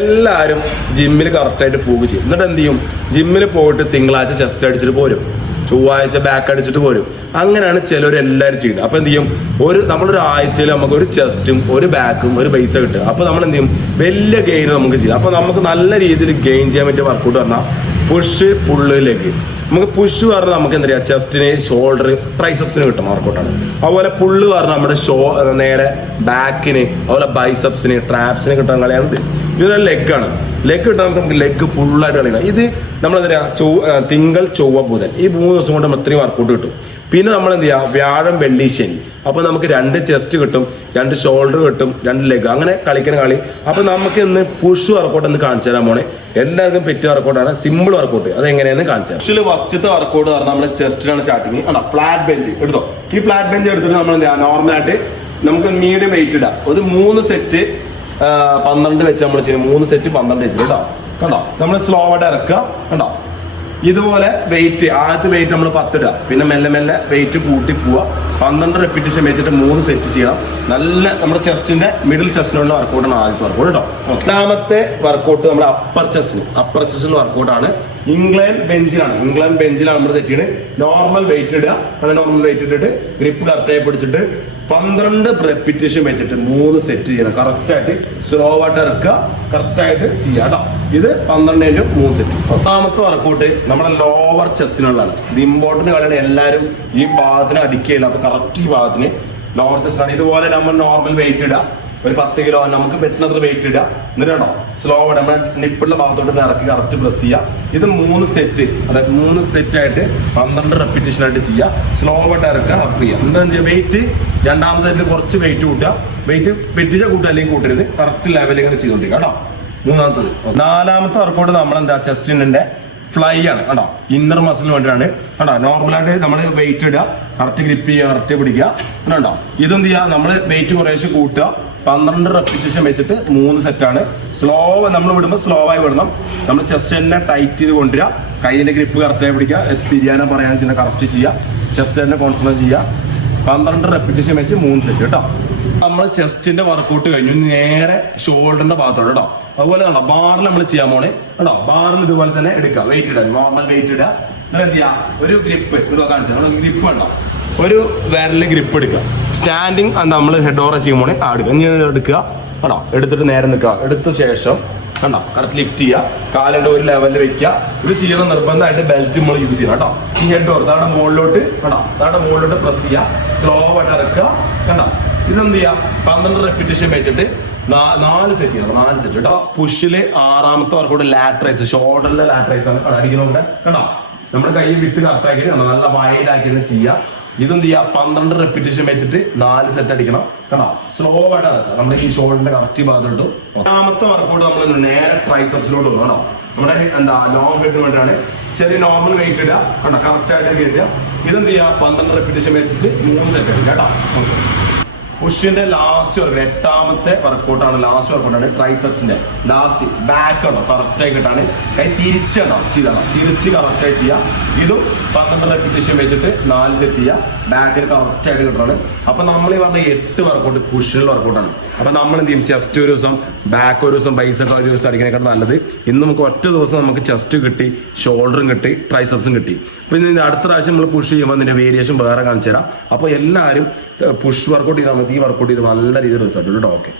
എല്ലാവരും ജിമ്മിൽ കറക്റ്റായിട്ട് പോവുക ചെയ്യും. എന്നിട്ട് എന്ത് ചെയ്യും? ജിമ്മിൽ പോയിട്ട് തിങ്കളാഴ്ച ചെസ്റ്റ് അടിച്ചിട്ട് പോരും. ചൊവ്വാഴ്ച ബാക്ക് അടിച്ചിട്ട് പോരും. അങ്ങനെയാണ് ചിലർ എല്ലാവരും ചെയ്യുന്നത്. അപ്പൊ എന്ത് ചെയ്യും? ഒരു നമ്മളൊരു ആഴ്ചയിൽ നമുക്ക് ഒരു ചെസ്റ്റും ഒരു ബാക്കും ഒരു പൈസ കിട്ടും. അപ്പൊ നമ്മൾ എന്ത് ചെയ്യും? വലിയ ഗെയിൻ നമുക്ക് ചെയ്യാം. അപ്പൊ നമുക്ക് നല്ല രീതിയിൽ ഗെയിൻ ചെയ്യാൻ പറ്റിയ വർക്കൗട്ട് പറഞ്ഞാൽ പുഷ് പുള്ളിലേക്ക് നമുക്ക് പുഷ് പറഞ്ഞാൽ നമുക്ക് എന്താ പറയുക ചെസ്റ്റിന് ഷോൾഡർ ട്രൈസപ്സിന് കിട്ടും വർക്കൗട്ടാണ് അതുപോലെ പുള്ള് പറഞ്ഞാൽ നമ്മുടെ ഷോ നേരെ ബാക്കിന് അതുപോലെ ബൈസപ്സിന് ട്രാപ്സിന് കിട്ടാൻ കളിയാണ് ഇത് ഇതൊരു ലെഗാണ് ലെഗ് കിട്ടാൻ നമുക്ക് ലെഗ് ഫുള്ളായിട്ട് കളിക്കണം. ഇത് നമ്മൾ എന്താ പറയുക തിങ്കൾ ചൊവ്വ ബുധൻ. ഈ മൂന്ന് ദിവസം കൊണ്ട് നമ്മൾ ഇത്രയും വർക്കൗട്ട് കിട്ടും. പിന്നെ നമ്മൾ എന്ത് ചെയ്യുക വ്യാഴം വെള്ളി ശനി. അപ്പൊ നമുക്ക് രണ്ട് ചെസ്റ്റ് കിട്ടും രണ്ട് ഷോൾഡർ കിട്ടും രണ്ട് ലെഗ് അങ്ങനെ കളിക്കുന്ന കളി. അപ്പൊ നമുക്ക് ഇന്ന് പുഷ് വർക്കൗട്ട് എന്ന് കാണിച്ചു തരാൻ പോണേ എല്ലാവർക്കും പെറ്റ് വർക്കൗട്ടാണ് സിമ്പിൾ വർക്കൗട്ട് അത് എങ്ങനെയാണ് കാണിച്ചു പുഷിൽ ഫസ്റ്റത്തെ വർക്കൗട്ട് പറഞ്ഞാൽ നമ്മുടെ ചെസ്റ്റിലാണ് സ്റ്റാർട്ടിങ് ആണോ ഫ്ലാറ്റ് ബെഞ്ച് എടുത്തോ? ഈ ഫ്ലാറ്റ് ബെഞ്ച് എടുത്തിട്ട് നമ്മൾ എന്താ നോർമലായിട്ട് നമുക്ക് മീഡിയം വെയിറ്റ് ഇടാം. ഒരു മൂന്ന് സെറ്റ് പന്ത്രണ്ട് വെച്ച് നമ്മൾ ചെയ്യും മൂന്ന് സെറ്റ് പന്ത്രണ്ട് വെച്ച് കേട്ടോ? കണ്ടോ? നമ്മൾ സ്ലോ ആയിട്ട് ഇറക്കുക. കണ്ടോ? ഇതുപോലെ വെയിറ്റ് ആദ്യത്തെ വെയിറ്റ് നമ്മൾ പത്തിടുക പിന്നെ മെല്ലെ മെല്ലെ വെയിറ്റ് കൂട്ടി പോവുക പന്ത്രണ്ട് റെപ്പിറ്റേഷൻ വെച്ചിട്ട് മൂന്ന് സെറ്റ് ചെയ്യണം. നല്ല നമ്മുടെ ചെസ്റ്റിന്റെ മിഡിൽ ചെസ്റ്റിനുള്ള വർക്കൗട്ടാണ് ആദ്യത്തെ വർക്കൗട്ട് കേട്ടോ. രണ്ടാമത്തെ വർക്കൗട്ട് നമ്മുടെ അപ്പർ ചെസ്റ്റിന് അപ്പർ ചെസ്റ്റിന് വർക്കൗട്ടാണ് ഇംഗ്ലണ്ട് ബെഞ്ചിലാണ് ഇംഗ്ലണ്ട് ബെഞ്ചിലാണ് നമ്മൾ തെറ്റിയത് നോർമൽ വെയിറ്റ് ഇടുക. നോർമൽ വെയിറ്റ് ഇട്ടിട്ട് ഗ്രിപ്പ് കറക്റ്റായി പിടിച്ചിട്ട് പന്ത്രണ്ട് റെപ്പിറ്റേഷൻ വെച്ചിട്ട് മൂന്ന് സെറ്റ് ചെയ്യണം. കറക്റ്റ് ആയിട്ട് സ്ലോ ആയിട്ട് ഇറക്കുക. കറക്റ്റ് ആയിട്ട് ചെയ്യാം കേട്ടോ ഇത് പന്ത്രണ്ടിന്റെ മൂന്ന് സെറ്റ് പത്താമത്തെ വർക്കൗട്ട് നമ്മുടെ ലോവർ ചെസ്സിനുള്ളതാണ് ഇത് ഇമ്പോർട്ടന്റ് കളിയാണ് എല്ലാവരും ഈ ഭാഗത്തിന് അടിക്കുകയില്ല? അപ്പൊ കറക്റ്റ് ഈ ഭാഗത്തിന് ലോവർ ചെസ്സാണ് ഇതുപോലെ നമ്മൾ നോർമൽ വെയിറ്റ് ഇടുക ഒരു പത്ത് കിലോ നമുക്ക് പറ്റുന്നത്ര വെയിറ്റ് ഇടുക. എന്നിട്ട് കേട്ടോ സ്ലോ നമ്മുടെ നിപ്പിളുടെ ഭാഗത്തോട്ട് ഇറക്കി കറക്റ്റ് പ്രസ് ചെയ്യുക. ഇത് മൂന്ന് സെറ്റ് അതായത് മൂന്ന് സെറ്റ് ആയിട്ട് പന്ത്രണ്ട് റെപ്പിറ്റേഷൻ ആയിട്ട് ചെയ്യുക. സ്ലോ ആയിട്ട് ഇറക്കുക അപ്പ് ചെയ്യുക. എന്താ ചെയ്യുക? വെയിറ്റ് രണ്ടാമത്തെ കുറച്ച് വെയിറ്റ് കൂട്ടുക. വെയിറ്റ് വെറ്റിച്ച കൂട്ടുക അല്ലെങ്കിൽ കൂട്ടരുത്. കറക്റ്റ് ലെവലിൽ ഇങ്ങനെ ചെയ്തോണ്ടിരിക്കുക കേട്ടോ? മൂന്നാമത്തത്. നാലാമത്തെ വർക്കൗട്ട് നമ്മളെന്താ? ചെസ്റ്റിന്റെ ഫ്ലൈ ആണ്. കേട്ടോ? ഇന്നർ മസിലിന് വേണ്ടിയാണ്. നോർമൽ നോർമലായിട്ട് നമ്മൾ വെയിറ്റ് ഇടുക. കറക്റ്റ് ഗ്രിപ്പ് ചെയ്യുക കറക്റ്റ് പിടിക്കുക. കേട്ടോ ഇതെന്ത് ചെയ്യുക? നമ്മൾ വെയിറ്റ് കുറേശ്ശെ കൂട്ടുക. പന്ത്രണ്ട് റെപ്പിറ്റേഷൻ വെച്ചിട്ട് മൂന്ന് സെറ്റാണ് സ്ലോ നമ്മൾ വിടുമ്പോൾ സ്ലോ ആയി വിടണം. നമ്മൾ ചെസ്റ്റ് തന്നെ ടൈറ്റ് ചെയ്ത് കൊണ്ടുവരിക. കയ്യിന്റെ ഗ്രിപ്പ് കറക്റ്റായി പിടിക്കുക. തിരിയാനോ പറയാൻ ചെയ്യുന്ന കറക്റ്റ് ചെയ്യുക. ചെസ്റ്റ് തന്നെ കോൺസെൻട്രേറ്റ് ചെയ്യുക. പന്ത്രണ്ട് റെപ്പിറ്റേഷൻ വെച്ച് മൂന്ന് സെറ്റ് കേട്ടോ. നമ്മൾ ചെസ്റ്റിന്റെ വർക്കൗട്ട് കഴിഞ്ഞു. നേരെ ഷോൾഡറിന്റെ ഭാഗത്തോട്ട് കേട്ടോ. അതുപോലെ കണ്ടോ ബാറിൽ നമ്മൾ ചെയ്യാൻ പോണേ. കേട്ടോ ബാറിൽ ഇതുപോലെ തന്നെ എടുക്കാം വെയിറ്റ് ഇടുക. നോർമൽ വെയിറ്റ് ഇടുക. എന്ത് ഒരു ഗ്രിപ്പ് ഇടുക കാണിച്ചാൽ ഗ്രിപ്പ് ഉണ്ടോ ഒരു വിരലിൽ ഗ്രിപ്പ് എടുക്കുക. സ്റ്റാൻഡിങ് അത് നമ്മൾ ഹെഡ് ഓവർ ചെയ്യുമ്പോൾ ആ എടുക്കുക എടുക്കുക. കേട്ടോ എടുത്തിട്ട് നേരെ നിൽക്കുക. എടുത്ത ശേഷം കണ്ടോ? കറക്റ്റ് ലിഫ്റ്റ് ചെയ്യുക. കാലിന്റെ ഒരു ലെവലിൽ വെക്കുക. ഇത് ചെയ്യുന്ന നിർബന്ധമായിട്ട് ബെൽറ്റ് നമ്മൾ യൂസ് ചെയ്യണം കേട്ടോ. ഈ ഹെഡ് ഓർ താടെ മുകളിലോട്ട്. കണ്ടോ? താടെ മുകളിലോട്ട് പ്രസ് ചെയ്യുക. സ്ലോ ആയിട്ട് ഇറക്കുക. കണ്ടോ? ഇതെന്ത് ചെയ്യുക? പന്ത്രണ്ട് റെപ്പിറ്റേഷൻ വെച്ചിട്ട് നാല് സെറ്റ് ചെയ്യണം നാല് സെറ്റ് കേട്ടോ? പുഷിൽ ആറാമത്തെ വർക്കൗട്ട് ലാട്രൈസ് ഷോൾഡറിലെ ലാട്രൈസ് ആണ്. അടിക്കുന്നത് കണ്ടോ? നമ്മുടെ കൈ വിത്ത് കറക്റ്റാക്കി നല്ല വൈഡ് ആക്കി ചെയ്യുക. ഇതെന്ത് ചെയ്യാം? പന്ത്രണ്ട് റെപ്പിറ്റേഷൻ വെച്ചിട്ട് നാല് സെറ്റ് അടിക്കണം. കണ്ടോ? സ്ലോ ആയിട്ട് നമ്മുടെ ഈ ഷോൾഡറിന്റെ കറക്റ്റ് ഭാഗത്തോട്ട് ഒന്നാമത്തെ വർക്കൗട്ട് നമ്മൾ നേരെ ട്രൈസപ്സിലോട്ട് പോകും കേട്ടോ നമ്മുടെ എന്താ ലോങ് ഹെഡിന് വേണ്ടിയാണ് ചെറിയ നോർമൽ വെയിറ്റ് ഇടുക. കണ്ടോ? കറക്റ്റ് ആയിട്ട് കയറ്റുക ഇതെന്ത് ചെയ്യുക പന്ത്രണ്ട് റെപ്പിറ്റേഷൻ വെച്ചിട്ട് മൂന്ന് സെറ്റ് അടിക്കുക കേട്ടോ? പുഷിന്റെ ലാസ്റ്റ് വർക്ക് എട്ടാമത്തെ വർക്കൗട്ടാണ് ലാസ്റ്റ് വർക്കൗട്ടാണ് ട്രൈസെപ്സിന്റെ ലാസ്റ്റ് ബാക്ക് ഉണ്ടോ കറക്റ്റ് ആയി കിട്ടാണ് കൈ തിരിച്ചുണ്ടോ ചെയ്തണം തിരിച്ച് കറക്റ്റ് ആയി ചെയ്യാം. ഇതും പന്ത്രണ്ട് റെപ്പിറ്റേഷൻ വെച്ചിട്ട് നാല് സെറ്റ് ചെയ്യുക ബാക്കിൽ കറക്റ്റ് ആയിട്ട് കിട്ടണം. അപ്പൊ നമ്മൾ ഈ പറഞ്ഞ എട്ട് വർക്കൗട്ട് പുഷിനുള്ള വർക്കൗട്ടാണ് അപ്പൊ നമ്മൾ എന്ത് ചെയ്യും ചെസ്റ്റ് ഒരു ദിവസം ബാക്ക് ഒരു ദിവസം ബൈസൊക്കെ ഒരു ദിവസം അടിക്കണേക്കാൾ നല്ലത്. ഇന്ന് നമുക്ക് ഒറ്റ ദിവസം നമുക്ക് ചെസ്റ്റ് കിട്ടി ഷോൾഡറും കിട്ടി ട്രൈസെപ്സും കിട്ടി. അപ്പൊ ഇനി അടുത്ത പ്രാവശ്യം നമ്മൾ പുഷ് ചെയ്യുമ്പോൾ ഇതിന്റെ വേരിയേഷൻ വേറെ കാണിച്ചു തരാം അപ്പൊ എല്ലാവരും പുഷ് വർക്കൗട്ട് ചെയ്താൽ മതി. ഈ വർക്കൗട്ട് ചെയ്ത് നല്ല രീതിയിൽ റിസൾട്ട് കേട്ടോ. ഓക്കെ